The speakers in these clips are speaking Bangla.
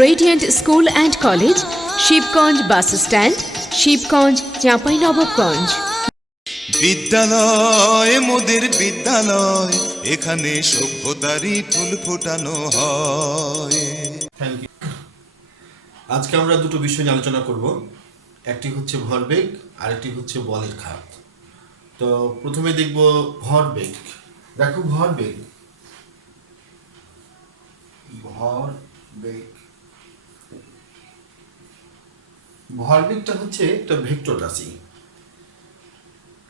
Radiant School and College, Shibganj bus stand, Shibganj, Chapainawabganj. বিদ্যালয় মোদের বিদ্যালয়, এখানে সভ্যতারই ফুল ফোটানো হয়। Thank you. আজকে আমরা দুটো বিষয় নিয়ে আলোচনা করব। একটি হচ্ছে ভরবেগ, আরেকটি হচ্ছে বলের খাত। তো প্রথমে দেখব ভরবেগ। দেখো ভরবেগ, ভরবেগটা হচ্ছে একটা ভেক্টর রাশি।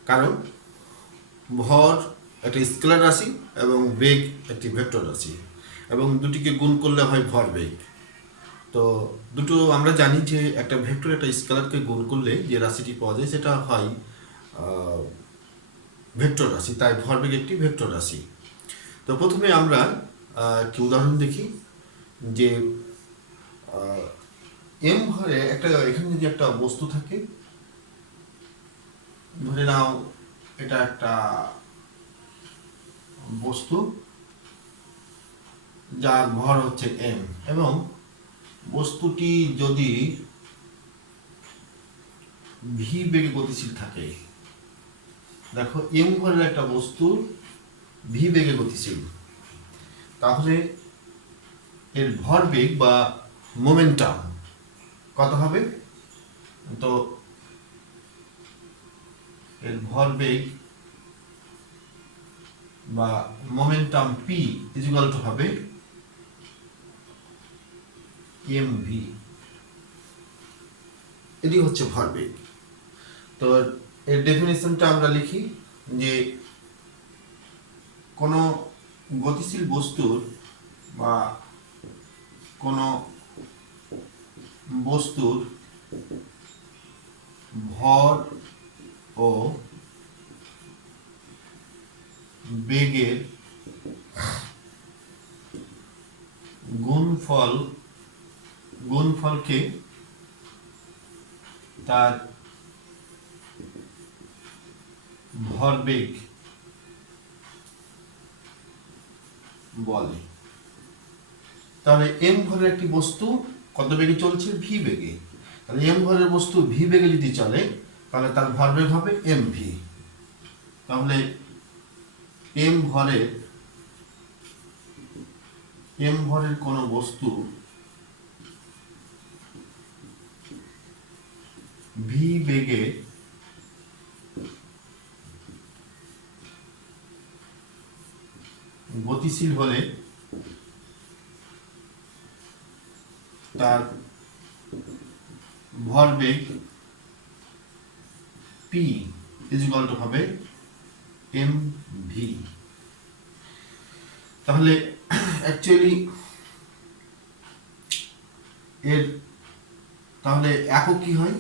কারণ ভর একটা স্কেলার রাশি এবং বেগ একটি ভেক্টর রাশি, এবং দুটিকে গুণ করলে হয় ভরবেগ। তো দুটো আমরা জানি যে একটা ভেক্টর একটা স্কেলারকে গুণ করলে যে রাশিটি পাওয়া যায় সেটা হয় ভেক্টর রাশি, তাই ভরবেগ একটি ভেক্টর রাশি। তো প্রথমে আমরা একটি উদাহরণ দেখি যে এম ভরে একটা, এখানে যদি একটা বস্তু থাকে, ধরে নাও এটা একটা বস্তু যার ভর হচ্ছে এম, এবং বস্তুটি যদি ভি বেগে গতিশীল থাকে। দেখো এম ভরের একটা বস্তু ভি বেগে গতিশীল, তাহলে এর ভরবেগ বা মোমেন্টাম কত হবে? তো এর ভরবেগ বা মোমেন্টাম পি ইকুয়াল টু হবে এম ভি। এটি হচ্ছে ভরবেগ। তো এর ডেফিনিশনটা আমরা লিখি যে কোনো গতিশীল বস্তুর বা কোনো বস্তুর ভর ও বেগের গুণফলকে তার ভরবেগ বলে। তাহলে এম ভরের একটি বস্তু কত বেগে চলছে? ভি বেগে। তাহলে এম ভরের বস্তু ভি বেগে যদি চলে তাহলে তার ভরবেগ হবে এম ভি। তাহলে এম ভরের কোন বস্তু ভি বেগে গতিশীল হলে তার ভরবেগ পি ইকুয়াল টু হবে এম ভি। তাহলে অ্যাকচুয়ালি এর তাহলে একক কি হয়?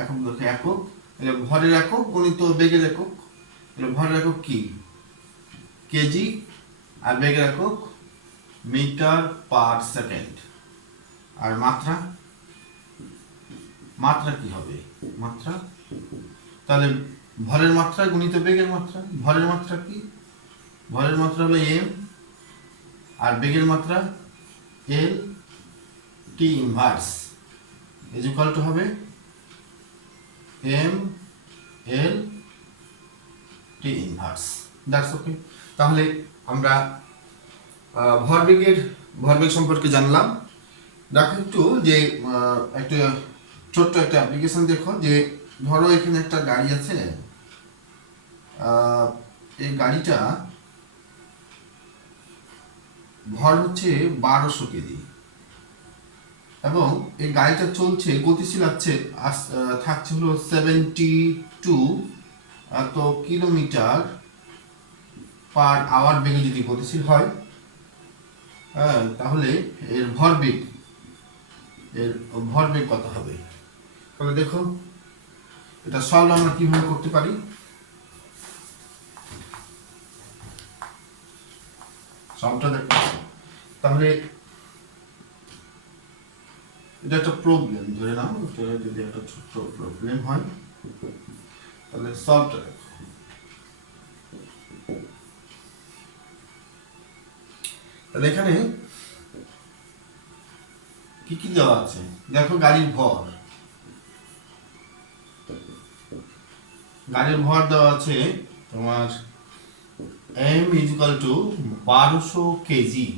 একক দেখো, একক ভরের একক গণিত বেগের একক। ভরের একক কি? কেজি, আর বেগের একক মিটার পার সেকেন্ড। আর মাত্রা কি হবে? মাত্রা, তাহলে ভরের মাত্রা গুণিত বেগের মাত্রা। ভরের মাত্রা কি? ভরের মাত্রা হলো এম, আর বেগের মাত্রা L T inverse equal to হবে M L T inverse. That's okay. তাহলে আমরা ভরবেগ সম্পর্কে জানলাম। দেখো একটু যে একটা ছোট্ট একটা অ্যাপ্লিকেশন দেখো, যে ধরো এখানে একটা গাড়ি আছে, এই গাড়িটা ভর হচ্ছে 1200 কেজি, এবং এই গাড়িটা চলছে গতিশীল থাকছে হলো 72 কিলোমিটার পার আওয়ার বেগে যদি গতিশীল হয়, তাহলে এর ভরবেগ কত হবে? তাহলে দেখো এটা সলভ আমরা কিভাবে করতে পারি। সলভটা দেখো। তাহলে এটা একটা প্রবলেম, ধরে নাও যদি একটা ছোট্ট প্রবলেম হয়, তাহলে সলভটা দেখো। তাহলে এখানে কি কি দেওয়া আছে দেখো। গাড়ির ভর দেওয়া আছে তোমার m ইকুয়াল টু 1200 কেজি।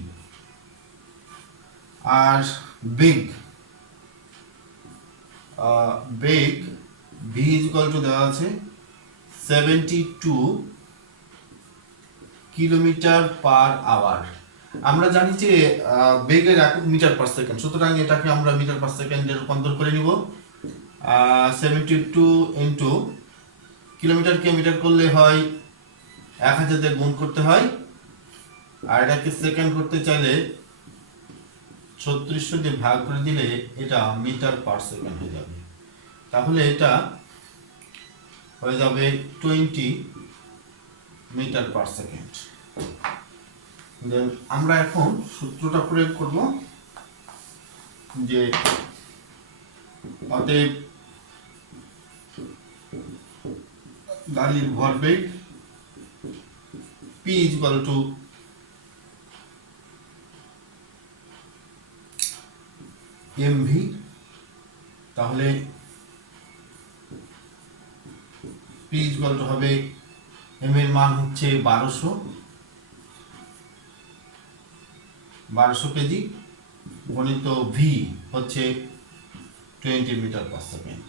আর বেগ v ইকুয়াল টু দেওয়া আছে 72 কিলোমিটার পার আওয়ার। আমরা জানি যে বেগের একক মিটার পার সেকেন্ড, সুতরাং এটাকে আমরা মিটার পার সেকেন্ডে রূপান্তর করে নিব। 72 ইন্টু কিলোমিটারকে মিটার করলে হয় 1000 দিয়ে গুণ করতে হয়, আর এটাকে সেকেন্ড করতে চাইলে 3600 দিয়ে ভাগ করে দিলে এটা মিটার পার সেকেন্ড হয়ে যাবে। তাহলে এটা হয়ে যাবে 20 মিটার পার সেকেন্ড। দেন আমরা এখন সূত্রটা প্রয়োগ করব যে অতএব গাড়ির ভরবেগ p ইকুয়াল টু mv। তাহলে p ইকুয়াল টু হবে m এর মান হচ্ছে 1200 কেজি গণিত v হচ্ছে 20 মিটার পার সেকেন্ড,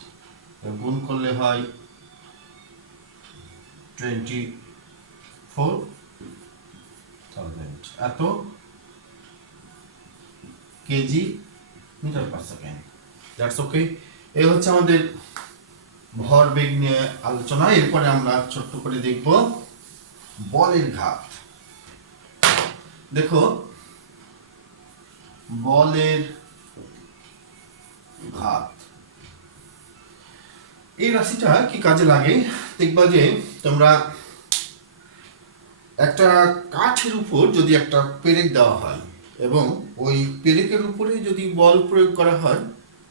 গুণ করলে হয় 24,000 এত kg metre per second. That's okay. এই হচ্ছে আমাদের ভরবেগ নিয়ে আলোচনা। এরপরে আমরা ছোট্ট করে দেখব বলের ঘাত। দেখো বলের ঘাত, এই রাশিটা কি কাজে লাগে দেখবা যে তোমরা একটা কাঠের উপর যদি একটা পেরেক দেওয়া হয় এবং ওই পেরেকের উপরে যদি বল প্রয়োগ করা হয়,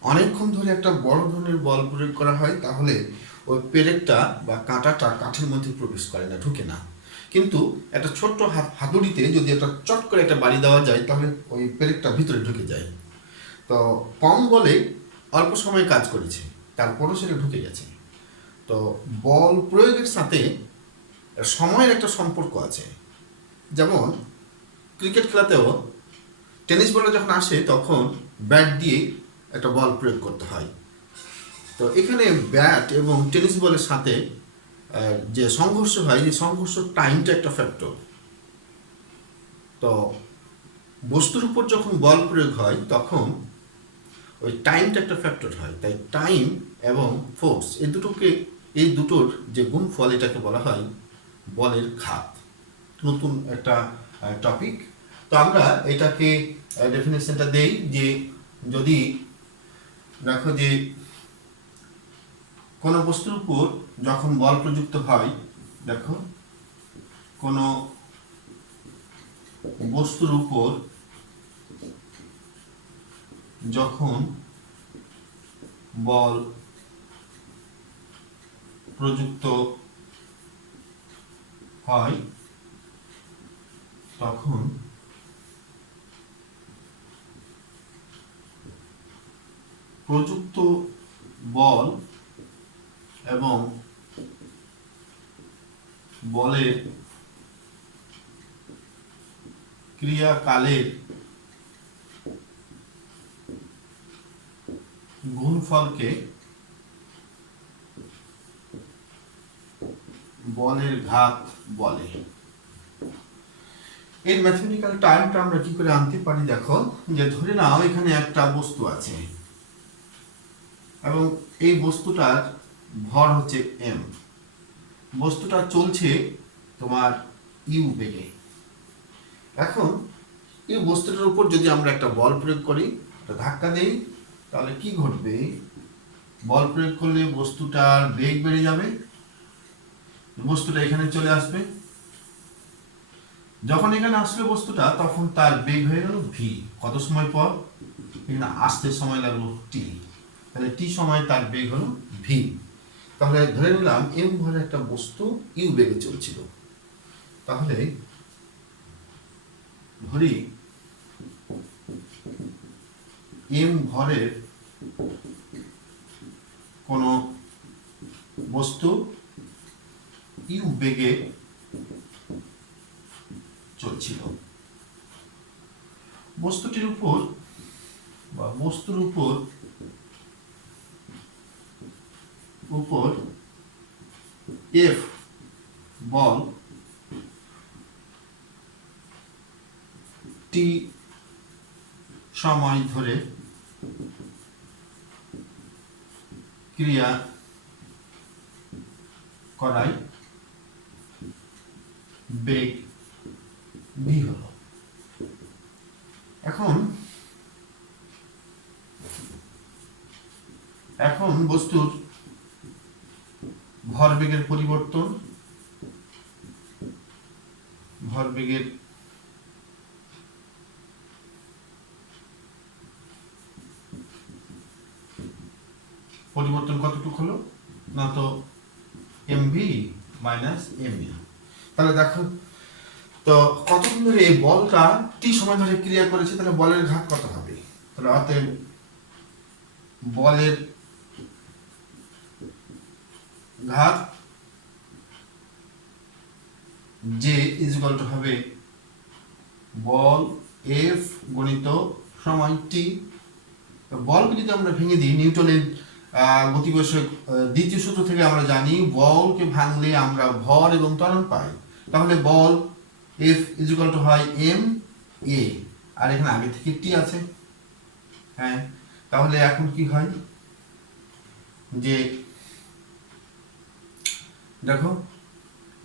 অনেকক্ষণ ধরে একটা বড় ধরনের বল প্রয়োগ করা হয়, তাহলে ওই পেরেকটা বা কাঁটাটা কাঠের মধ্যে প্রবেশ করে না, ঢুকে না। কিন্তু একটা ছোট্ট হাতুড়িতে যদি একটা চট করে একটা বাড়ি দেওয়া যায় তাহলে ওই পেরেকটা ভিতরে ঢুকে যায়। তো কম বলে অল্প সময় কাজ করেছে, তারপরও সেটা ঢুকে গেছে। তো বল প্রয়োগের সাথে সময়ের একটা সম্পর্ক আছে। যেমন ক্রিকেট খেলাতেও টেনিস বলটা যখন আসে তখন ব্যাট দিয়ে একটা বল প্রয়োগ করতে হয়। তো এখানে ব্যাট এবং টেনিস বলের সাথে যে সংঘর্ষ হয়, যে সংঘর্ষ টাইমটা একটা ফ্যাক্টর। তো বস্তুর উপর যখন বল প্রয়োগ হয় তখন ওই টাইমটা একটা ফ্যাক্টর হয়। তাই টাইম এবং ফোর্স এই দুটোর যে গুণফল, এটাকে বলা হয় বলের ঘাত। নতুন একটা টপিক। তো আমরা এটাকে ডেফিনেশনটা দেই যে যদি দেখো যে কোনো বস্তুর উপর যখন বল প্রযুক্ত হয়, দেখো কোনো বস্তুর উপর যখন বল প্রযুক্ত হয় তখন প্রযুক্ত বল এবং বলের ক্রিয়াকালের গুণফলকে বলের ঘাত বলে। এর ম্যাথমেটিক্যাল টার্মটা আমরা কি করে আনতে পারি, দেখো যে ধরে নাও এখানে একটা বস্তু আছে এবং এই বস্তুটার ভর হচ্ছে m, বস্তুটা চলছে তোমার ইউ বেগে। এখন এই বস্তুটার উপর যদি আমরা একটা বল প্রয়োগ করি, একটা ধাক্কা দেই, তাহলে কি ঘটবে? বল প্রয়োগ করলে বস্তুটার বেগ বেড়ে যাবে, বস্তুটা এখানে চলে আসবে। যখন এখানে আসবে বস্তুটা, তখন তার বেগ হয়ে গেল v। কত সময় পর? এখানে আসতে সময় লাগলো t, তাহলে t সময় তার বেগ হলো v। তাহলে ধরে নিলাম m ভরের একটা বস্তু u বেগে চলছিল। তাহলে ধরি এম ভরের কোনো বস্তু ইউ বেগে চলছিল। বস্তুর উপর এফ বল টি সময় ধরে ক্রিয়া করায় বেগ ভি হলো। এখন বস্তুর ভরবেগের পরিবর্তন, ভরবেগের পরিবর্তন কতটুকু হলো না, তো এমভি মাইনাস এমইউ। তাহলে দেখো তো কতক্ষণ ধরে এই বলটা টি সময় ধরে ক্রিয়া করেছে, তাহলে বলের ঘাত কত হবে? তাহলে অতএব বলের ঘাত যে ইজ ইকুয়াল টু হবে বল এফ গুণিত সময় টি। বলকে যদি আমরা ভেঙে দিই, নিউটনের গতিকোষের দ্বিতীয় সূত্র থেকে আমরা জানি বলকে ভাঙলে আমরা ভর এবং ত্বরণ পাই। তাহলে বল এফ ইজ ইকুয়াল টু হয় এম এ, আর এখানে আগে থেকে টি আছে। হ্যাঁ, তাহলে এখন কি হয় যে দেখো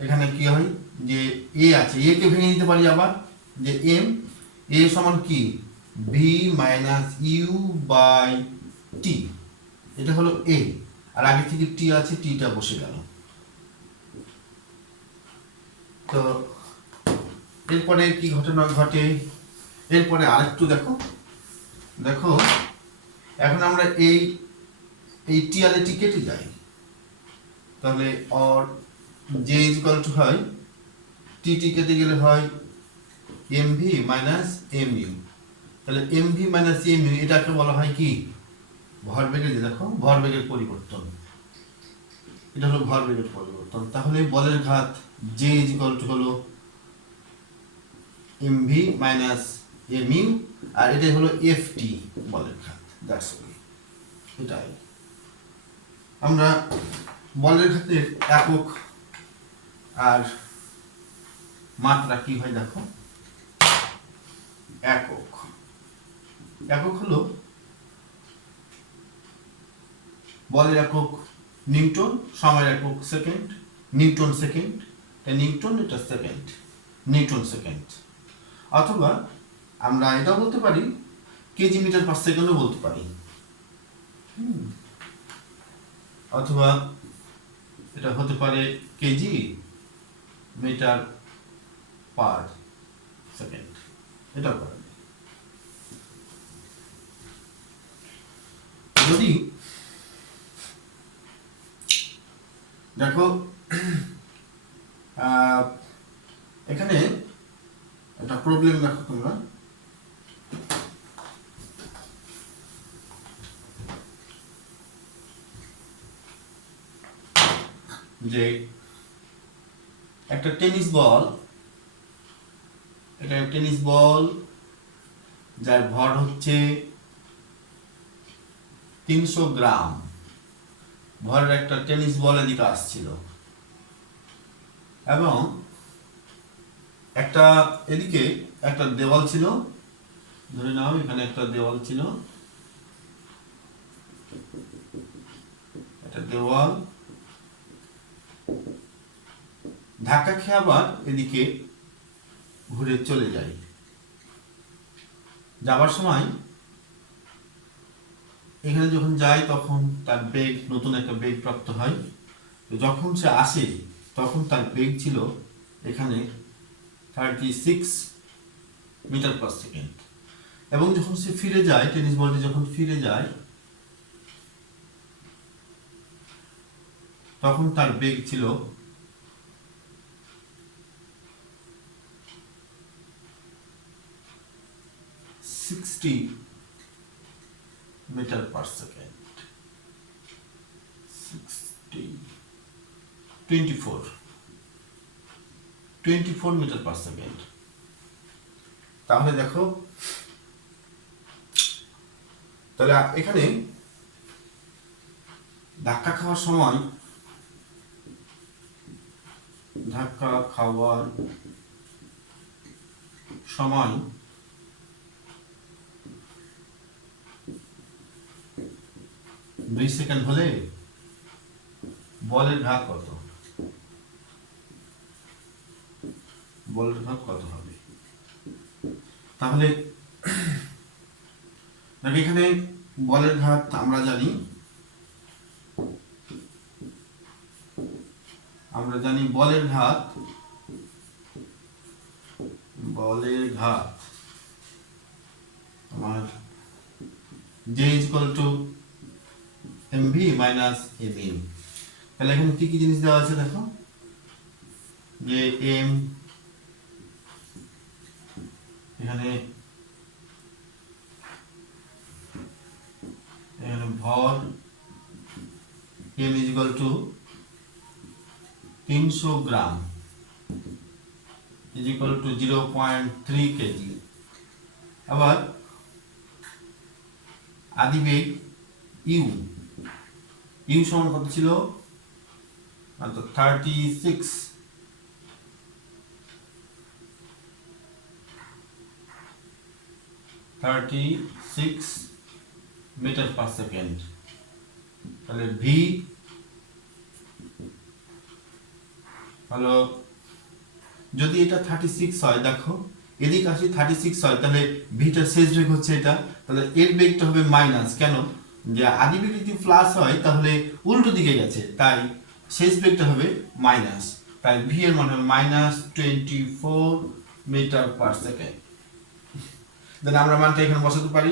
এখানে কি হয় যে এ আছে, এ কে ভেঙে দিতে পারি আবার, যে এম এ সমান কি V minus you by T, এটা হলো এ, আর আগে থেকে টি আছে, টিটা বসে গেল। তো এরপরে কি ঘটনা ঘটে, এরপরে আরেকটু দেখো দেখো এখন আমরা এই টি আর টি কেটে যাই, তাহলে or J is equal to হয় টি টি কেটে গেলে হয় M V minus M U. তাহলে M V minus M U এটাকে বলা হয় কি ভরবেগের, যে দেখো ভরবেগের পরিবর্তন, এটা হলো ভরবেগের পরিবর্তন। তাহলে বলের ঘাত জে ইজ ইকুয়াল টু হলো M V minus M U, আর এটাই হলো এফ টি বলের ঘাত। That's all. এটাই আমরা বলের ঘাতের একক আর মাত্রা কি হয় দেখো। একক হলো বলের একক নিউটন, সময়ের একক সেকেন্ড, নিউটন সেকেন্ড, নিউটন এটা সেকেন্ড, নিউটন সেকেন্ড। অথবা আমরা এটাও বলতে পারি কেজি মিটার পার সেকেন্ডও বলতে পারি, অথবা এটা হতে পারে কেজি মিটার পার সেকেন্ড, এটাও পারে। যদি দেখো এখানে একটা প্রবলেম দেখো তোমরা, যে একটা টেনিস বল, এটা টেনিস বল যার ভর হচ্ছে 300 গ্রাম, ভরের একটা টেনিস বল এদিকে আসছিল, এবং একটা এদিকে একটা দেওয়াল ছিল, ধরে নাও এখানে একটা দেওয়াল ছিল, একটা দেওয়াল ধাক্কা খেয়ে আবার এদিকে ঘুরে চলে যায়। যাবার সময় এখানে যখন যায় তখন তার বেগ, নতুন একটা বেগ প্রাপ্ত হয়। তো যখন সে আসে তখন তার বেগ ছিল এখানে 36 মিটার পার সেকেন্ড, এবং যখন সে ফিরে যায়, টেনিস বলটি যখন ফিরে যায় তখন তার বেগ ছিল 60 metre per second 24 metre per second. তাহলে দেখো, তাহলে এখানে ধাক্কা খাওয়ার সময়, ধাক্কা খাওয়ার সময় 2 সেকেন্ড হলে বলের ঘাত কত? বলের ঘাত কত হবে? তাহলে দেখো এখানে বলের ঘাত আমরা জানি বলের ঘাত আমার J = mv - min। তাহলে এখানে কি কি জিনিস দেওয়া আছে দেখো, যে m, এখানে ভর, m = 300 গ্রাম = 0.3 কেজি। আবার আদিবেগ u সমান কত ছিল? 36 মিটার পার সেকেন্ড। তাহলে v হলো, যদি এটা 36 হয়, দেখো এদিক আসি 36 হয়, তাহলে ভিটা শেষ বেগ হচ্ছে এটা, তাহলে এর বেগটা হবে মাইনাস। কেন? যে আদি বেগ যদি প্লাস হয় তাহলে উল্টো দিকে গেছে, তাই শেষ বেগটা হবে মাইনাস। তাই ভি এর মান হবে -24 মিটার পার সেকেন্ড। দেন আমরা মানটা এখানে বসাতে পারি।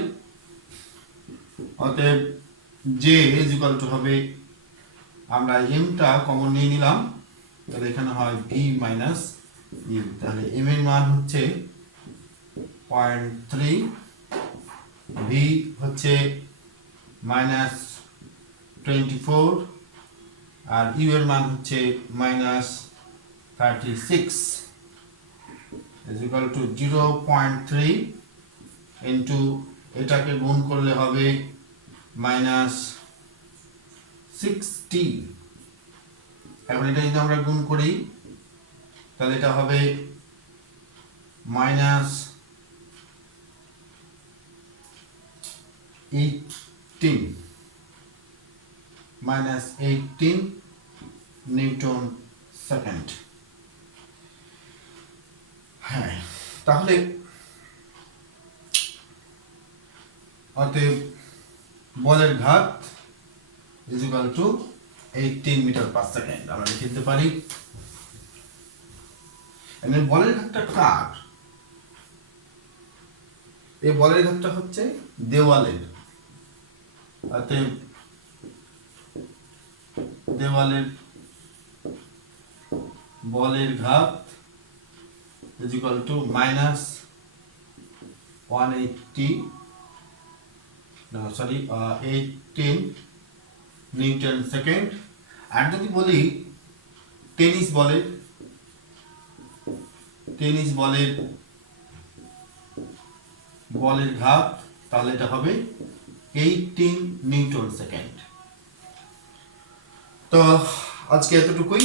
অতএব জে = হবে, আমরা এমটা কমন নিয়ে নিলাম, তাহলে এখানে হয় ভি মাইনাস ইউ। তাহলে এম এর মান হচ্ছে 0.3, ভি হচ্ছে -24 আর ইউ এর মান হচ্ছে -36 = 0.3 ইন্টু এটাকে গুণ করলে হবে -60। এখন এটা যদি আমরা গুণ করি তাহলে এটা হবে -18 নিউটন সেকেন্ড। হ্যাঁ, তাহলে অতএব বলের ঘাত = 18 মিটার পার সেকেন্ড আমরা লিখে দিতে পারি। বলের ঘাতটা কার? এই বলের ঘাতটা হচ্ছে দেওয়ালের। অতএব দেওয়ালের বলের ঘাত = -18 নিউটন সেকেন্ড। আর যদি বলি টেনিস বলের ঘাত, তাহলে এটা হবে 18 নিউটন সেকেন্ড। তো আজকে এতটুকুই।